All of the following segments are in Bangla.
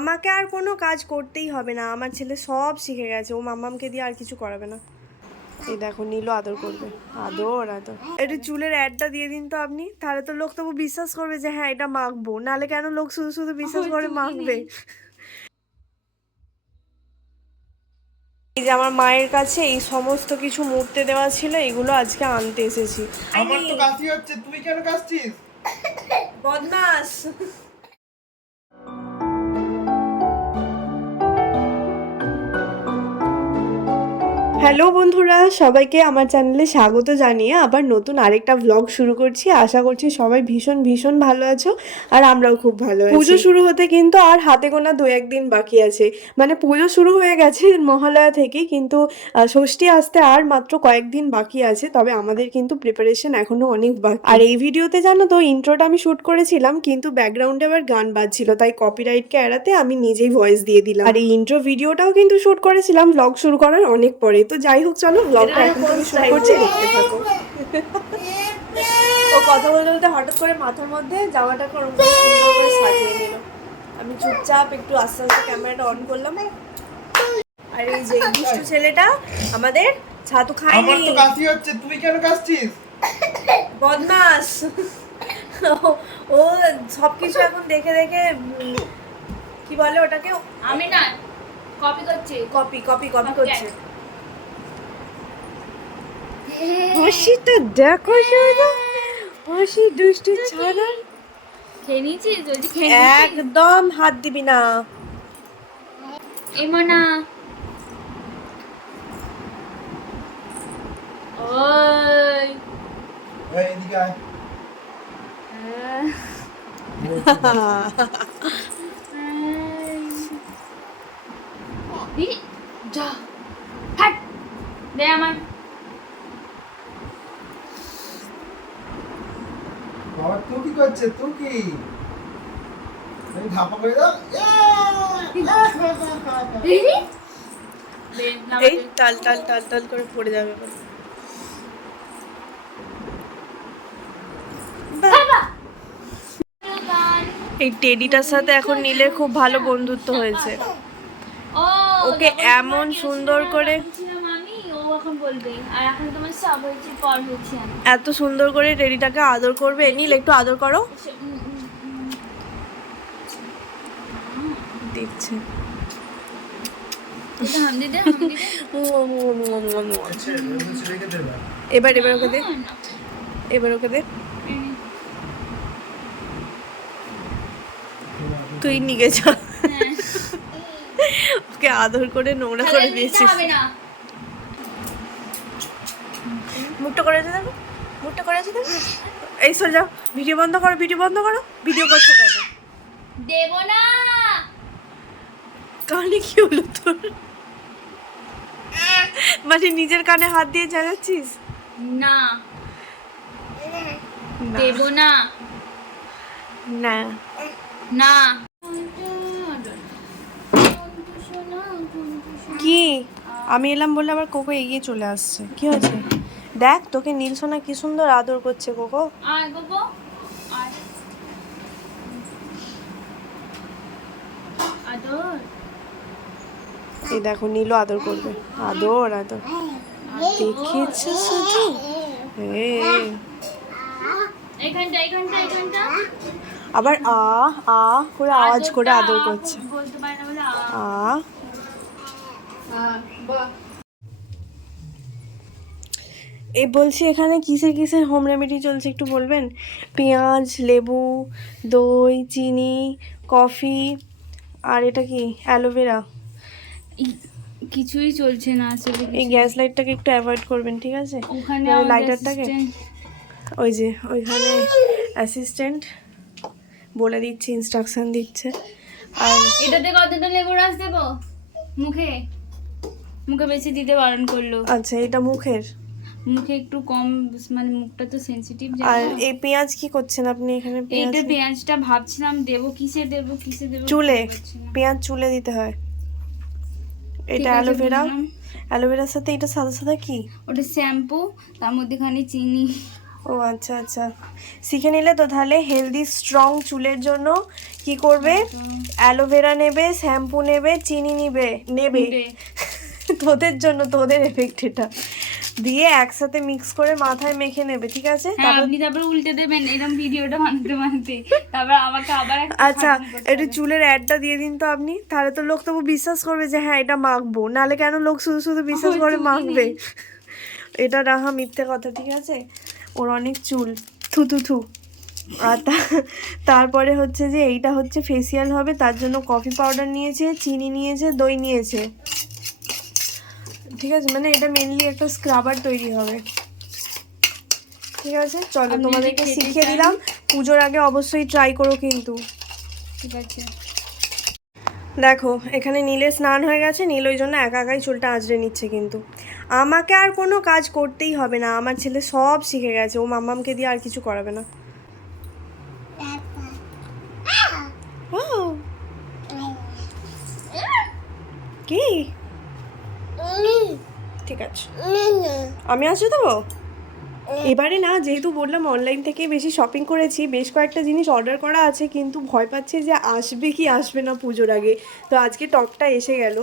আমাকে আর কোনো কাজ করতেই হবে না। আমার ছেলে সব শিখে গেছে। ও মাম্মামকে দিয়ে আর কিছু করাবে না। এই দেখো নীলও আদর করবে। আদর আদর। একটু চুলের অ্যাডটা দিয়ে দিন তো আপনি। তাহলে তো লোক তবু বিশ্বাস করবে যে হ্যাঁ এটা মাখবো। নাহলে কেন লোক শুধু শুধু বিশ্বাস করে মাখবে? এই যে আমার মায়ের কাছে এই সমস্ত কিছু মূর্তে দেওয়া ছিল এগুলো আজকে আনতে এসেছি। আমার তো কাশি হচ্ছে। তুই কেন কাশছিস? বদমাস। হ্যালো বন্ধুরা, সবাইকে আমার চ্যানেলে স্বাগত জানিয়ে আবার নতুন আরেকটা ব্লগ শুরু করছি। আশা করছি সবাই ভীষণ ভীষণ ভালো আছো আর আমরাও খুব ভালো আছি। পুজো শুরু হতে কিন্তু আর হাতে গোনা দু একদিন বাকি আছে। মানে পুজো শুরু হয়ে গেছে মহালয়া থেকে, কিন্তু ষষ্ঠী আসতে আর মাত্র কয়েকদিন বাকি আছে, তবে আমাদের কিন্তু প্রিপারেশন এখনও অনেক বাকি। আর এই ভিডিওতে জানো তো ইন্ট্রোটা আমি শুট করেছিলাম, কিন্তু ব্যাকগ্রাউন্ডে আবার গান বাজছিল, তাই কপিরাইটকে এড়াতে আমি নিজেই ভয়েস দিয়ে দিলাম। আর এই ইন্ট্রো ভিডিওটাও কিন্তু শুট করেছিলাম ব্লগ শুরু করার অনেক পরে। তো যাই হোক চলো ব্লগটা এখন থেকে শুরু করছি দেখতে থাকো। ও কথা বলতে বলতে হঠাৎ করে মাথার মধ্যে ওরকম করে সুন্দর করে সাজিয়ে নিল। আমি চুপচাপ একটু আস্তে আস্তে ক্যামেরাটা অন করলাম। আর এই যে দুষ্টু ছেলেটা আমাদের ছাতু আমার খায়নি তো কাশি হচ্ছে তুই কেন কাশছিস? বদমাস। ও- ও সব কিছু এখন দেখে দেখে কি বলে ওটাকে? আমি না কপি করছি। কপি কপি কপি করছে। হাসিটা দেখো শুধু হাসি দুষ্টু ছাড়া খেয়ে বলছি খেয়ে একদম হাত দিবি না। এমনা ওই। এই এদিকে আয়। যা। হাট। দে আমার। বাবা তুই কি করছে? তুই কি? এই ধাপা করে দাও। না এই টাল টাল টাল টাল করে পড়ে যাবে এই টেডিটার সাথে এখন নীলের খুব ভালো বন্ধুত্ব হয়েছে। ওকে এমন সুন্দর করে বলছিলাম আমি ও এখন বলবে। আর এখন তোমার সব হয়েছে পর হয়েছে এত সুন্দর করে টেডিটাকে আদর করবে। নীল একটু আদর করো। ছেড়ে দেবে এবার এবার। ওকে দে। এবার ওকে দে। তুই নিয়ে যা। ওকে আদর করে নোংরা করে দিয়েছিস হবে না মুখটা করে আছে দেখো মুখটা করে আছে দেখো। এই সরে যাও ভিডিও বন্ধ করো ভিডিও বন্ধ করো ভিডিও করছ কেন? দেব না। কানে কি হলো তোর? মানে নিজের কানে হাত দিয়ে জানাচ্ছিস না। না। দেব না। না। না। কি? আমি এলাম বলে আবার কোকো এগিয়ে চলে আসছে। কি হয়েছে? দেখ তোকে নীল সোনা কি সুন্দর আদর করছে কোকো। এই দেখো নীলও আদর করবে। আদর আদর। দেখেছ শুধু? আবার আ আ করে আওয়াজ করে আদর করছে। আ। এই বলছি এখানে কিসের কিসের হোম রেমেডি চলছে একটু বলবেন? পেঁয়াজ লেবু দই চিনি কফি আর এটা কি অ্যালোভেরা? কিছুই চলছে না আসলে এই গ্যাস লাইটটাকে একটু অ্যাভয়েড করবেন ঠিক আছে? ওখানে লাইটারটাকে ওই যে ওইখানে অ্যাসিস্ট্যান্ট বলে দিচ্ছে ইনস্ট্রাকশন দিচ্ছে। আর এটাতে কতটা লেবু রস দেবো? মুখে। মুখে বেশি দিতে বারণ করল। আচ্ছা এটা মুখের। মুখে একটু কম মানে মুখটা তো সেনসিটিভ আর এই পেঁয়াজ কি করছেন আপনি এখানে পেঁয়াজ এইটা পেঁয়াজটা ভাবছিলাম দেবো কিসে দেবো কিসে দেবো চুলে। পেঁয়াজ চুলে দিতে হয়। এটা অ্যালোভেরা অ্যালোভেরার সাথে এটা সাদা সাদা কি? ওটা শ্যাম্পু তার মধ্যে খানি চিনি। ও আচ্ছা আচ্ছা। শিখে নিলে তো তাহলে হেলদি স্ট্রং চুলের জন্য কি করবে? অ্যালোভেরা নেবে শ্যাম্পু নেবে চিনি নেবে নেবে। তোদের জন্য তোদের এফেক্ট এটা। দিয়ে একসাথে মিক্স করে মাথায় মেখে নেবে ঠিক আছে? হ্যাঁ তারপর আপনি তারপর উল্টে দেবেন এরকম ভিডিওটা বানাতে বানাতে তারপর আমাকে আবার আচ্ছা একটু চুলের অ্যাডটা দিয়ে দিন তো আপনি তাহলে তো লোক তবু বিশ্বাস করবে যে হ্যাঁ এটা মাখবো। নালে কেন লোক শুধু শুধু বিশ্বাস করে মাখবে? এটা রাহা মিথ্যে কথা ঠিক আছে? ওর অনেক চুল। থু থু থু। আর তারপরে হচ্ছে যে এইটা হচ্ছে ফেসিয়াল হবে তার জন্য কফি পাউডার নিয়েছে চিনি নিয়েছে দই নিয়েছে। ঠিক আছে? মানে এটা মেনলি একটা স্ক্রাবার তৈরি হবে। ঠিক আছে? চলো তোমাদেরকে শিখিয়ে দিলাম। পুজোর আগে অবশ্যই ট্রাই করো কিন্তু। ঠিক আছে। দেখো এখানে নীলে স্নান হয়ে গেছে। নীল ওই জন্য একা একাই চুলটা আঁচড়ে নিচ্ছে কিন্তু। আমাকে আর কোনো কাজ করতেই হবে না। আমার ছেলে সব শিখে গেছে। ও মাম্মামকে দিয়ে আর কিছু করাবে না। কি? ঠিক আছে। আমি আসতে দেবো? এবারে না যেহেতু বললাম অনলাইন থেকে বেশি শপিং করেছি বেশ কয়েকটা জিনিস অর্ডার করা আছে কিন্তু ভয় পাচ্ছি যে আসবে কি আসবে না পুজোর আগে। তো আজকে টপটা এসে গেল।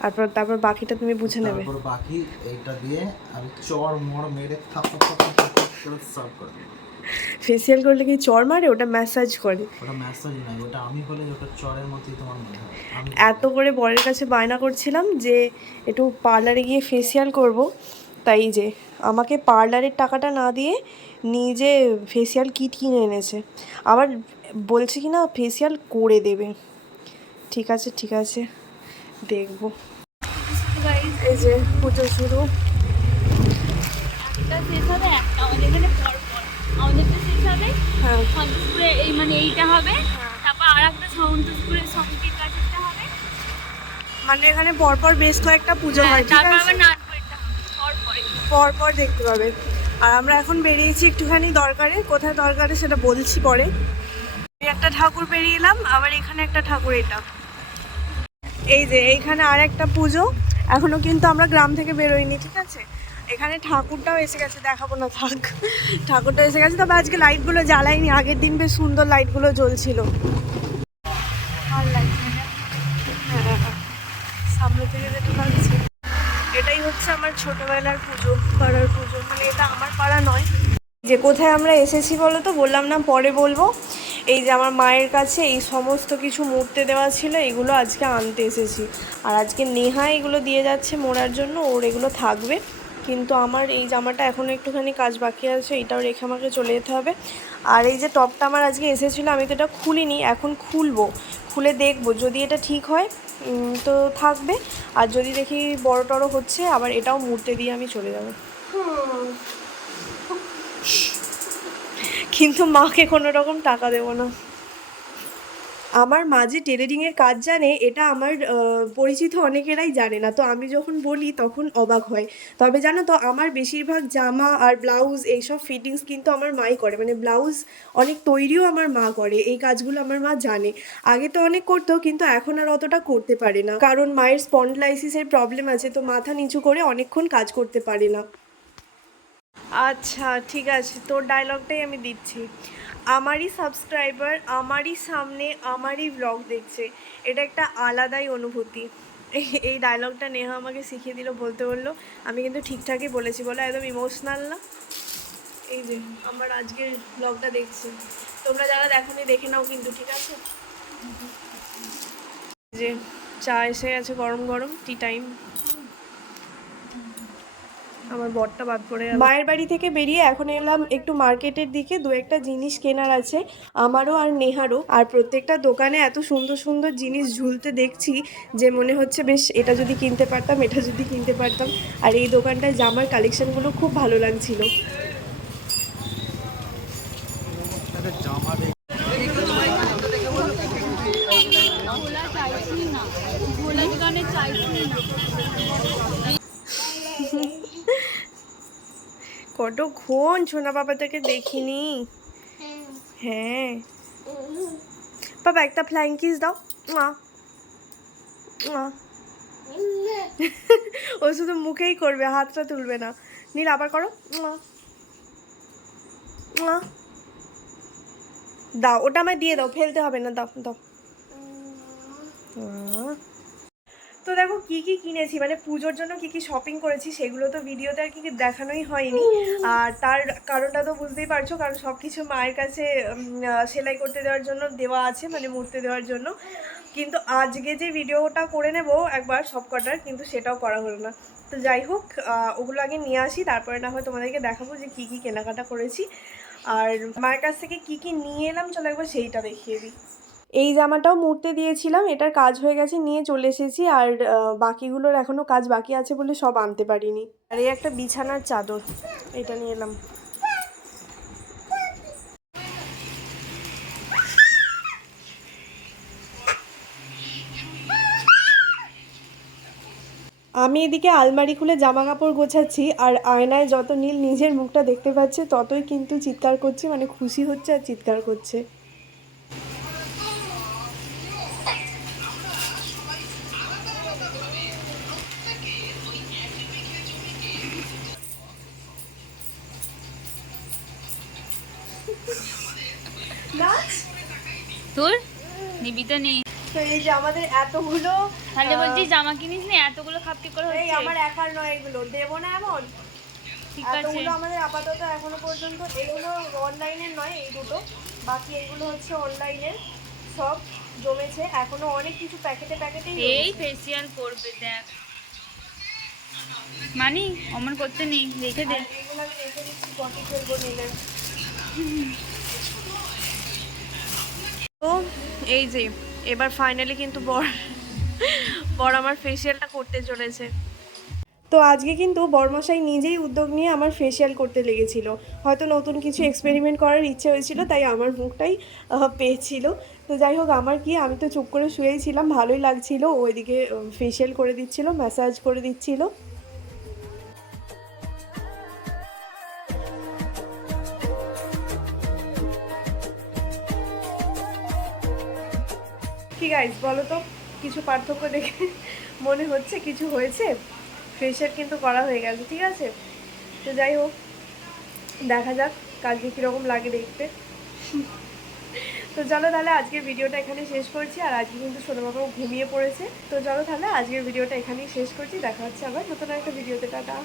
তারপর তারপর বাকিটা তুমি বুঝে নেবে। বাকি এইটা দিয়ে আমি চর মর মেরে থাপ থাপ থাপ থাপ থাপ করে সার্ভ করে দেবো। ফেসিয়াল করলে কি চর মারে? ওটা ম্যাসাজ করে। ওটা ম্যাসাজ নাই ওটা আমি হলে ওটা চরের মতোই তোমার মনে হয়। এত করে বরের কাছে বায়না করছিলাম যে একটু পার্লারে গিয়ে ফেসিয়াল করব। তাই যে আমাকে পার্লারের টাকাটা না দিয়ে নিজে ফেসিয়াল কিট কিনে এনেছে। আবার বলছে কি না ফেসিয়াল করে দেবে। ঠিক আছে ঠিক আছে দেখব। এই যে পুজো শুরু। একটা শেষ হবে একটা আমাদের এখানে আমাদেরটা শেষ হবে হ্যাঁ। সন্তোষপুরে এই মানে এইটা হবে। তারপর আর একটা সন্তোষপুরের সমিতির কাছেরটা হবে। মানে এখানে পরপর বেশ কয়েকটা পুজো হয় ঠিক তারপর আবার নাটপুরেরটা হবে পর পরে পর পর দেখতে পাবে। আর আমরা এখন বেরিয়েছি একটুখানি দরকারে। কোথায় দরকারে সেটা বলছি পরে। একটা ঠাকুর পেরিয়ে এলাম আবার এখানে একটা ঠাকুর এটা। এই যে এইখানে আর একটা পুজো। এখনও কিন্তু আমরা গ্রাম থেকে বেরোইনি ঠিক আছে? এখানে ঠাকুরটাও এসে গেছে, দেখাবো না থাক। ঠাকুরটা এসে গেছে, তবে আজকে লাইটগুলো জ্বালাইনি, আগের দিন বেশ সুন্দর লাইটগুলো জ্বলছিল। থেকে এটাই হচ্ছে আমার ছোটবেলার পুজো, পাড়ার পুজো। মানে এটা আমার পাড়া নয়। যে কোথায় আমরা এসেছি বলো তো, বললাম না, পরে বলব। এই যে আমার মায়ের কাছে এই সমস্ত কিছু মুড়তে দেওয়া ছিল, এগুলো আজকে আনতে এসেছি। আর আজকে নেহা এগুলো দিয়ে যাচ্ছে মোড়ার জন্য, ওর এগুলো থাকবে। কিন্তু আমার এই জামাটা এখনও একটুখানি কাজ বাকি আছে, এটাও রেখে আমাকে চলে যেতে হবে। আর এই যে টপটা আমার আজকে এসেছিল, আমি তো এটা খুলিনি, এখন খুলবো, খুলে দেখব। যদি এটা ঠিক হয় তো থাকবে। আর যদি দেখি বড় টড়ো হচ্ছে, আবার এটাও মুড়তে দিয়ে আমি চলে যাব। কিন্তু মাকে কোনো রকম টাকা দেবো না। আমার মা যে টেলারিংয়ের কাজ জানে, এটা আমার পরিচিত অনেকেরাই জানে না। তো আমি যখন বলি, তখন অবাক হয়। তবে জানো তো, আমার বেশিরভাগ জামা আর ব্লাউজ এইসব ফিটিংস কিন্তু আমার মাই করে। মানে ব্লাউজ অনেক তৈরিও আমার মা করে। এই কাজগুলো আমার মা জানে। আগে তো অনেক করতো, কিন্তু এখন আর অতটা করতে পারে না। কারণ মায়ের স্পন্ডলাইসিসের প্রবলেম আছে, তো মাথা নিচু করে অনেকক্ষণ কাজ করতে পারে না। আচ্ছা ঠিক আছে। তোর ডায়লগটাই আমি দিচ্ছি। আমারই সাবস্ক্রাইবার আমারই সামনে আমারই ব্লগ দেখছে। এটা একটা আলাদাই অনুভূতি। এই- ডায়লগটা নেহা আমাকে শিখিয়ে দিল, বলতে বলল। আমি কিন্তু ঠিকঠাকই বলেছি, বলে একদম ইমোশনাল না? এই যে, আমার আজকের ব্লগটা দেখছি। তোমরা যারা দেখোনি, দেখে নাও কিন্তু, ঠিক আছে? যে, চা এসে গেছে গরম গরম টি টাইম আমার বরটা বাদ পড়ে মায়ের বাড়ি থেকে বেরিয়ে এখন এলাম একটু মার্কেটের দিকে দু একটা জিনিস কেনার আছে আমারও আর নেহারও। আর প্রত্যেকটা দোকানে এত সুন্দর সুন্দর জিনিস ঝুলতে দেখছি যে মনে হচ্ছে বেশ এটা যদি কিনতে পারতাম এটা যদি কিনতে পারতাম। আর এই দোকানটায় জামার কালেকশনগুলো খুব ভালো লাগছিল। জামা চাইছি না। চাইছি না। কতক্ষণ সোনা বাবাটাকে দেখিনি। হ্যাঁ। বাবা, একটা ফ্লাইং কিস দাও। ও শুধু মুখেই করবে, হাতটা তুলবে না। নীল, আবার করো। দাও, ওটা আমায় দিয়ে দাও, ফেলতে হবে না, দাও দাও। তো দেখো কি কি কিনেছি মানে পুজোর জন্য কি কি শপিং করেছি সেগুলো তো ভিডিওতে আর কি দেখানোই হয়নি। আর তার কারণটা তো বুঝতেই পারছ, কারণ সব কিছু মায়ের কাছে সেলাই করতে দেওয়ার জন্য দেওয়া আছে মানে মুড়তে দেওয়ার জন্য। কিন্তু আজকে যে ভিডিওটা করে নেব একবার সব কটার কিন্তু সেটাও করা হলো না। তো যাই হোক ওগুলো আগে নিয়ে আসি, তারপরে না হয় তোমাদেরকে দেখাবো যে কি কি কেনাকাটা করেছি। আর মায়ের কাছ থেকে কি কি নিয়ে এলাম, চলো একবার সেইটা দেখিয়ে দিই। এই জামাটাও মুড়তে দিয়েছিলাম, এটার কাজ হয়ে গেছে, নিয়ে চলে এসেছি আর বাকিগুলোর এখনও কাজ বাকি আছে বলে সব আনতে পারিনি। আর এই একটা বিছানার চাদর, এটা নিয়ে এলাম। আমি এদিকে আলমারি খুলে জামা কাপড় গোছাচ্ছি আর আয়নায় যত নীল নিজের মুখটা দেখতে পাচ্ছে, ততই কিন্তু চিৎকার করছে মানে খুশি হচ্ছে আর চিৎকার করছে নাচ তোর নিবি তো নেই। তো এই যে আমাদের এতগুলো তাহলে বলছি জামা কিনিস নি? এতগুলো খাপটি করে এই আমার একার নয় এগুলো। দেবো না এমন ঠিক আছে। এতগুলো আমাদের আপাতত এখনও পর্যন্ত এগুলো অনলাইনের নয় এই দুটো। বাকি এগুলো হচ্ছে অনলাইনের সব জমেছে। এখনও অনেক কিছু প্যাকেটে প্যাকেটেই এই ফেসিয়াল করবে দেখ। মানি অমন করতে নেই রেখে দে। এগুলো আমি রেখে দিচ্ছি পটি ফেলব নিলে। তো এই যে, এবার ফাইনালি কিন্তু বর বর আমার ফেসিয়ালটা করতে চলেছে। তো আজকে কিন্তু বরমশাই নিজেই উদ্যোগ নিয়ে আমার ফেসিয়াল করতে লেগেছিল। হয়তো নতুন কিছু এক্সপেরিমেন্ট করার ইচ্ছে হয়েছিল, তাই আমার মুখটাই পেয়েছিল। তো যাই হোক, আমার কি, আমি তো চুপ করে শুয়েই ছিলাম, ভালোই লাগছিল। ওইদিকে ফেসিয়াল করে দিচ্ছিল ম্যাসাজ করে দিচ্ছিল। কি গাইজ বলো তো? কিছু পার্থক্য দেখে মনে হচ্ছে কিছু হয়েছে? ফেসিয়াল কিন্তু করা হয়ে গেছে, ঠিক আছে? তো যাই হোক, দেখা যাক কালকে কীরকম লাগে দেখতে। তো চলো তাহলে আজকের ভিডিওটা এখানে শেষ করছি, আর আজকে কিন্তু সোনামাবাও ঘুমিয়ে পড়েছে। তো চলো তাহলে আজকের ভিডিওটা এখানেই শেষ করছি, দেখা হচ্ছে আবার নতুন একটা ভিডিওতে, টাটা।